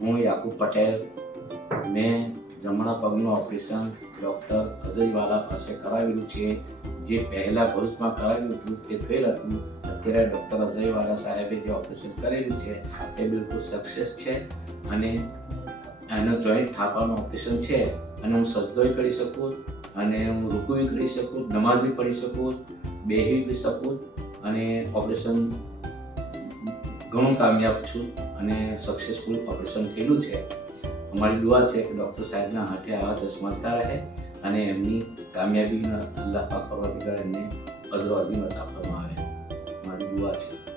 હું યાકુબ પટેલ. મેં જમણા પગનું ઓપરેશન ડૉક્ટર અજય વાલા પાસે કરાવ્યું છે. જે પહેલાં ભરૂચમાં કરાવ્યું હતું તે ફેલ હતું. અત્યારે ડૉક્ટર અજય વાલા સાહેબે જે ઓપરેશન કરેલું છે એ બિલકુલ સક્સેસ છે અને એનો જોઈન્ટ થાપાનું ઓપરેશન છે અને હું સજદોય કરી શકું અને હું રૂકુય કરી શકું, નમાઝ બી પઢી શકું, બેહી બી શકું અને ઓપરેશન ઘણું કામયાબ છું અને સક્સેસફુલ ઓપરેશન થયેલું છે. અમારી દુઆ છે કે ડૉક્ટર સાહેબના હાથે આવા દસમાનતા રહે અને એમની કામયાબીના અલ્લાહ પાક પરવરદિગાર એમને અજરો અઝીમ અતા ફરમાવે. મારી દુઆ છે.